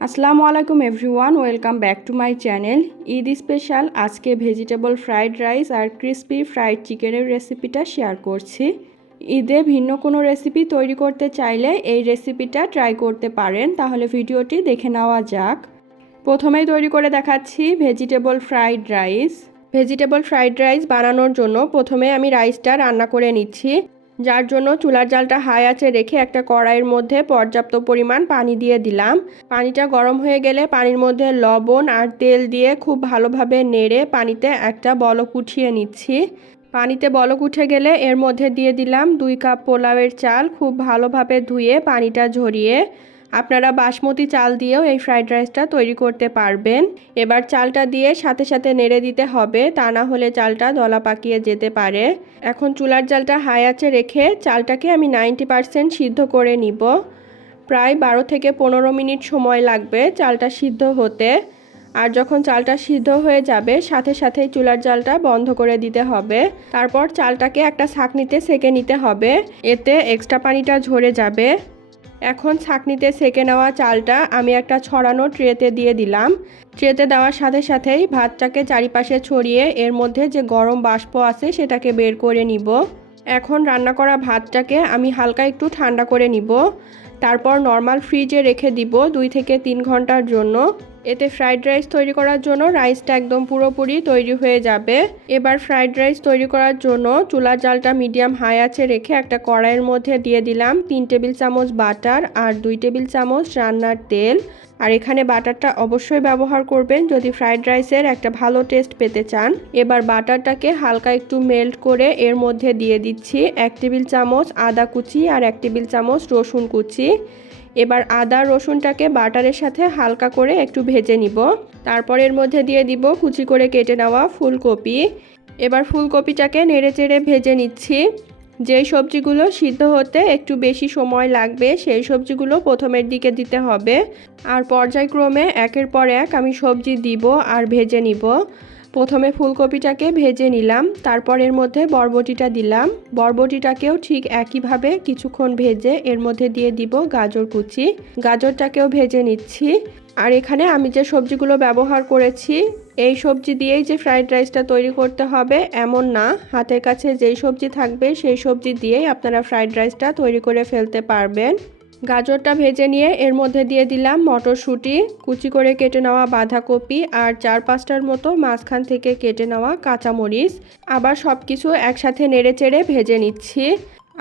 আসসালামু আলাইকুম everyone, welcome back to my channel. Eid special আজকে ভেজিটেবল ফ্রাইড রাইস আর crispy fried চিকেনের রেসিপিটা শেয়ার করছি। ঈদে ভিন্ন কোনো রেসিপি তৈরি করতে চাইলে এই রেসিপিটা ট্রাই করতে পারেন, তাহলে ভিডিওটি দেখে নেওয়া যাক। প্রথমেই তৈরি করে দেখাচ্ছি vegetable fried rice. Vegetable fried rice বানানোর জন্য প্রথমে আমি রাইসটা রান্না করে নিচ্ছি, যার জন্য চুলার জালটা হাই আঁচে রেখে একটা কড়াইয়ের মধ্যে পর্যাপ্ত পরিমাণ পানি দিয়ে দিলাম। পানিটা গরম হয়ে গেলে পানির মধ্যে লবণ আর তেল দিয়ে খুব ভালোভাবে নেড়ে পানিতে একটা বলক উঠিয়ে নিচ্ছি। পানিতে বলক উঠে গেলে এর মধ্যে দিয়ে দিলাম 2 কাপ পোলাওয়ের চাল, খুব ভালোভাবে ধুয়ে পানিটা ঝরিয়ে। আপনারা বাসমতি চাল দিয়েও এই ফ্রাইড রাইসটা তৈরি করতে পারবেন। এবার চালটা দিয়ে সাথে সাথে নেড়ে দিতে হবে, তা না হলে চালটা দলা পাকিয়ে যেতে পারে। এখন চুলার জালটা হাই আঁচে রেখে চালটাকে আমি 90% সিদ্ধ করে নিব। প্রায় 12 থেকে 15 মিনিট সময় লাগবে চালটা সিদ্ধ হতে। আর যখন চালটা সিদ্ধ হয়ে যাবে সাথে সাথেই চুলার জালটা বন্ধ করে দিতে হবে। তারপর চালটাকে একটা ছাঁকনিতে সেঁকে নিতে হবে, এতে এক্সট্রা পানিটা ঝরে যাবে। এখন ছাঁকনিতে সেঁকে নেওয়া চালটা আমি একটা ছড়ানো ট্রেতে দিয়ে দিলাম। ট্রেতে দেওয়ার সাথে সাথেই ভাতটাকে চারিপাশে ছড়িয়ে এর মধ্যে যে গরম বাষ্প আছে সেটাকে বের করে নিব। এখন রান্না করা ভাতটাকে আমি হালকা একটু ঠান্ডা করে নিব। তারপর নর্মাল ফ্রিজে রেখে দিব 2 থেকে 3 ঘন্টার জন্য। এতে ফ্রাইড রাইস তৈরি করার জন্য রাইসটা একদম পুরোপুরি তৈরি হয়ে যাবে। এবার ফ্রাইড রাইস তৈরি করার জন্য চুলার জালটা মিডিয়াম হাই আঁচে রেখে একটা কড়াইয়ের মধ্যে দিয়ে দিলাম 3 টেবিল চামচ বাটার আর 2 টেবিল চামচ রান্নার তেল। আর এখানে বাটারটা অবশ্যই ব্যবহার করবেন যদি ফ্রাইড রাইসের একটা ভালো টেস্ট পেতে চান। এবার বাটারটাকে হালকা একটু মেল্ট করে এর মধ্যে দিয়ে দিচ্ছি 1 টেবিল চামচ আদা কুচি আর 1 টেবিল চামচ রসুন কুচি। এবার আদা রসুনটাকে বাটারের সাথে হালকা করে একটু ভেজে নিব। তারপর এর মধ্যে দিয়ে দিব কুচি করে কেটে নেওয়া ফুলকপি। এবার ফুলকপিটাকে নেড়েচেড়ে ভেজে নিচ্ছি। যেই সবজিগুলো সিদ্ধ হতে একটু বেশি সময় লাগবে সেই সবজিগুলো প্রথমের দিকে দিতে হবে, আর পর্যায়ক্রমে একের পর এক আমি সবজি দিব আর ভেজে নিব। প্রথমে ফুলকপিটাকে ভেজে নিলাম, তারপর এর মধ্যে বরবটিটা দিলাম। বরবটিটাকেও ঠিক একইভাবে কিছুক্ষণ ভেজে এর মধ্যে দিয়ে দিব গাজর কুচি। গাজরটাকেও ভেজে নিচ্ছি। আর এখানে আমি যে সবজিগুলো ব্যবহার করেছি এই সবজি দিয়েই যে ফ্রাইড রাইসটা তৈরি করতে হবে এমন না, হাতের কাছে যেই সবজি থাকবে সেই সবজি দিয়েই আপনারা ফ্রাইড রাইসটা তৈরি করে ফেলতে পারবেন। গাজরটা ভেজে নিয়ে এর মধ্যে দিয়ে দিলাম মটরশুঁটি, কুচি করে কেটে নেওয়া বাঁধাকপি আর 4-5টার মতো মাঝখান থেকে কেটে নেওয়া কাঁচামরিচ। আবার সব কিছু একসাথে নেড়েচেড়ে ভেজে নিচ্ছি।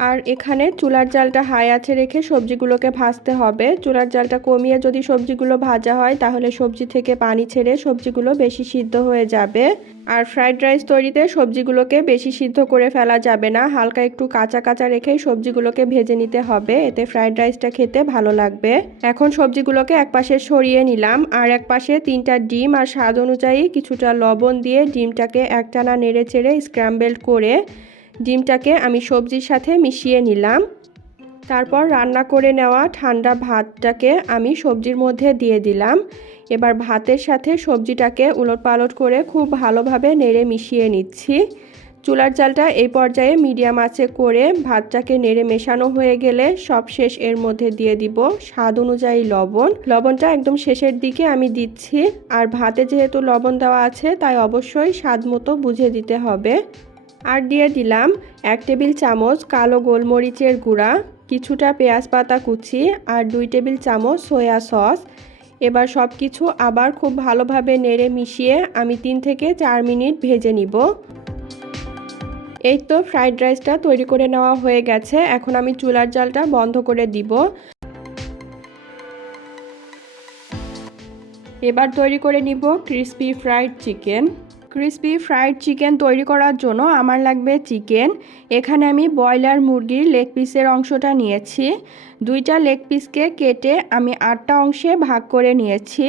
আর এখানে চুলার জালটা হাই আঁচে রেখে সবজিগুলোকে ভাজতে হবে। চুলার জালটা কমিয়ে যদি সবজিগুলো ভাজা হয় তাহলে সবজি থেকে পানি ছেড়ে সবজিগুলো বেশি সিদ্ধ হয়ে যাবে। আর ফ্রাইড রাইস তৈরিতে সবজিগুলোকে বেশি সিদ্ধ করে ফেলা যাবে না, হালকা একটু কাঁচা কাঁচা রেখেই সবজিগুলোকে ভেজে নিতে হবে, এতে ফ্রাইড রাইসটা খেতে ভালো লাগবে। এখন সবজিগুলোকে একপাশে সরিয়ে নিলাম, আর একপাশে 3টা ডিম আর স্বাদ অনুযায়ী কিছুটা লবণ দিয়ে ডিমটাকে একটানা নেড়েচেড়ে স্ক্র্যাম্বল করে ডিমটাকে আমি সবজির সাথে মিশিয়ে নিলাম। তারপর রান্না করে নেওয়া ঠান্ডা ভাতটাকে আমি সবজির মধ্যে দিয়ে দিলাম। এবার ভাতের সাথে সবজিটাকে উলটপালট করে খুব ভালোভাবে নেড়ে মিশিয়ে নিচ্ছি। চুলার জালটা এই পর্যায়ে মিডিয়াম আঁচে করে ভাতটাকে নেড়ে মেশানো হয়ে গেলে সবশেষ এর মধ্যে দিয়ে দিব স্বাদ অনুযায়ী লবণ। লবণটা একদম শেষের দিকে আমি দিচ্ছি, আর ভাতে যেহেতু লবণ দেওয়া আছে তাই অবশ্যই স্বাদ মতো বুঝে দিতে হবে। আর দিয়ে দিলাম 1 টেবিল চামচ কালো গোলমরিচের গুঁড়া, কিছুটা পেঁয়াজ পাতা কুচি আর 2 টেবিল চামচ সয়া সস। এবার সব কিছু আবার খুব ভালোভাবে নেড়ে মিশিয়ে আমি 3 থেকে 4 মিনিট ভেজে নিব। এই তো ফ্রাইড রাইসটা তৈরি করে নেওয়া হয়ে গেছে। এখন আমি চুলার জালটা বন্ধ করে দিব। এবার তৈরি করে নিব crispy fried chicken. Crispy fried chicken তৈরি করার জন্য আমার লাগবে চিকেন। এখানে আমি ব্রয়লার মুরগির লেগ পিসের অংশটা নিয়েছি। 2টা লেগ পিসকে কেটে আমি 8টা অংশে ভাগ করে নিয়েছি।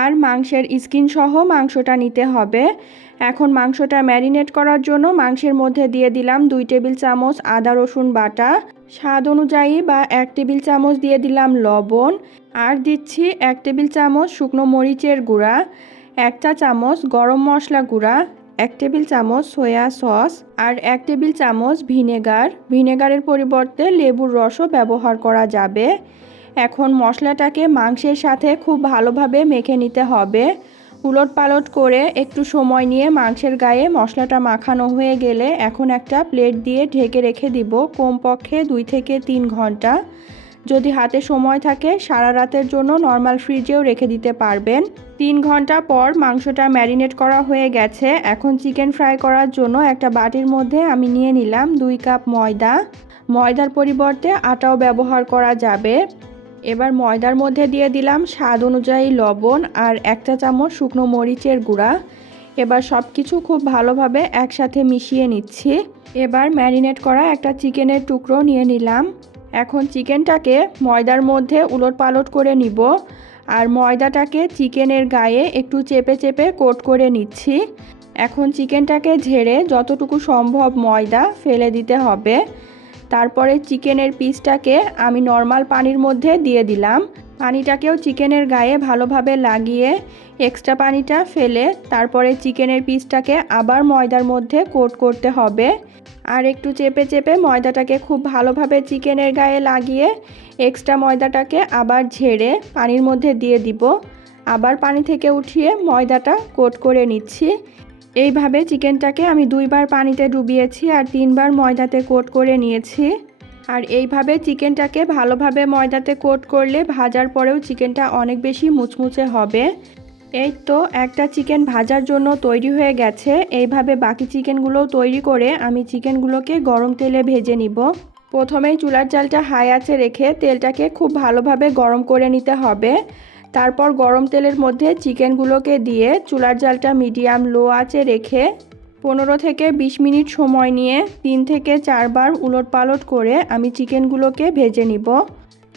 আর মাংসের স্কিন সহ মাংসটা নিতে হবে। এখন মাংসটা ম্যারিনেট করার জন্য মাংসের মধ্যে দিয়ে দিলাম 2 টেবিল চামচ আদা রসুন বাটা, স্বাদ অনুযায়ী বা 1 টেবিল চামচ দিয়ে দিলাম লবণ, আর দিচ্ছি 1 টেবিল চামচ শুকনো মরিচের গুঁড়া, 1 চা চামচ গরম মশলা গুঁড়া, 1 টেবিল চামচ সয়া সস আর 1 টেবিল চামচ ভিনেগার। ভিনেগারের পরিবর্তে লেবুর রসও ব্যবহার করা যাবে। এখন মশলাটাকে মাংসের সাথে খুব ভালোভাবে মেখে নিতে হবে। উলটপালট করে একটু সময় নিয়ে মাংসের গায়ে মশলাটা মাখানো হয়ে গেলে এখন একটা প্লেট দিয়ে ঢেকে রেখে দিব কমপক্ষে 2 থেকে 3 ঘন্টা। যদি হাতে সময় থাকে সারা রাতের জন্য নর্মাল ফ্রিজেও রেখে দিতে পারবেন। 3 ঘন্টা পর মাংসটা ম্যারিনেট করা হয়ে গেছে। এখন চিকেন ফ্রাই করার জন্য একটা বাটির মধ্যে আমি নিয়ে নিলাম 2 কাপ ময়দা। ময়দার পরিবর্তে আটাও ব্যবহার করা যাবে। এবার ময়দার মধ্যে দিয়ে দিলাম স্বাদ অনুযায়ী লবণ আর 1 চা চামচ শুকনো মরিচের গুঁড়া। এবার সব কিছু খুব ভালোভাবে একসাথে মিশিয়ে নিচ্ছি। এবার ম্যারিনেট করা একটা চিকেনের টুকরো নিয়ে নিলাম। এখন চিকেনটাকে ময়দার মধ্যে উলটপালট করে নিব আর ময়দাটাকে চিকেনের গায়ে একটু চেপে চেপে কোট করে নিচ্ছি। এখন চিকেনটাকে ঝেড়ে যতটুকু সম্ভব ময়দা ফেলে দিতে হবে। তারপরে চিকেনের পিসটাকে আমি নর্মাল পানির মধ্যে দিয়ে দিলাম। পানিটাকেও চিকেনের গায়ে ভালোভাবে লাগিয়ে এক্সট্রা পানিটা ফেলে তারপরে চিকেনের পিসটাকে আবার ময়দার মধ্যে কোট করতে হবে। আর একটু চেপে চেপে ময়দাটাকে খুব ভালোভাবে চিকেনের গায়ে লাগিয়ে এক্সট্রা ময়দাটাকে আবার ঝেড়ে পানির মধ্যে দিয়ে দিব। আবার পানি থেকে উঠিয়ে ময়দাটা কোট করে নিচ্ছি। এইভাবে চিকেনটাকে আমি 2 বার পানিতে ডুবিয়েছি আর 3 বার ময়দাতে কোট করে নিয়েছি। আর এইভাবে চিকেনটাকে ভালোভাবে ময়দাতে কোট করলে ভাজার পরেও চিকেনটা অনেক বেশি মুচমুচে হবে। এই তো একটা চিকেন ভাজার জন্য তৈরি হয়ে গেছে। এইভাবে বাকি চিকেনগুলোও তৈরি করে আমি চিকেনগুলোকে গরম তেলে ভেজে নিব। প্রথমেই চুলার জালটা হাই আঁচে রেখে তেলটাকে খুব ভালোভাবে গরম করে নিতে হবে। তারপর গরম তেলের মধ্যে চিকেনগুলোকে দিয়ে চুলার জালটা মিডিয়াম লো আঁচে রেখে 15 থেকে 20 মিনিট সময় নিয়ে 3 থেকে 4 বার উলটপালট করে আমি চিকেনগুলোকে ভেজে নিব।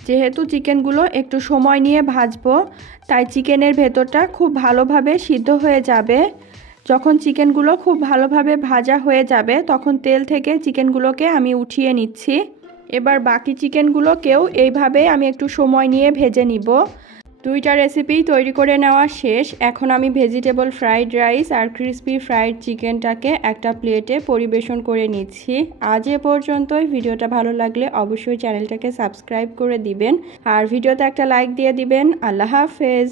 যেহেতু চিকেনগুলো একটু সময় নিয়ে ভাজবো তাই চিকেনের ভেতরটা খুব ভালোভাবে সিদ্ধ হয়ে যাবে। যখন চিকেনগুলো খুব ভালোভাবে ভাজা হয়ে যাবে তখন তেল থেকে চিকেনগুলোকে আমি উঠিয়ে নিচ্ছি। এবার বাকি চিকেনগুলোকেও এইভাবে আমি একটু সময় নিয়ে ভেজে নিব। 2টা রেসিপি তৈরি করে নেওয়া শেষ। এখন আমি ভেজিটেবল ফ্রাইড রাইস আর ক্রিসপি ফ্রাইড চিকেনটাকে একটা প্লেটে পরিবেশন করে নিচ্ছি। আজ এ পর্যন্তই। ভিডিওটা ভালো লাগলে অবশ্যই চ্যানেলটাকে সাবস্ক্রাইব করে দিবেন আর ভিডিওতে একটা লাইক দিয়ে দিবেন। আল্লাহ হাফেজ।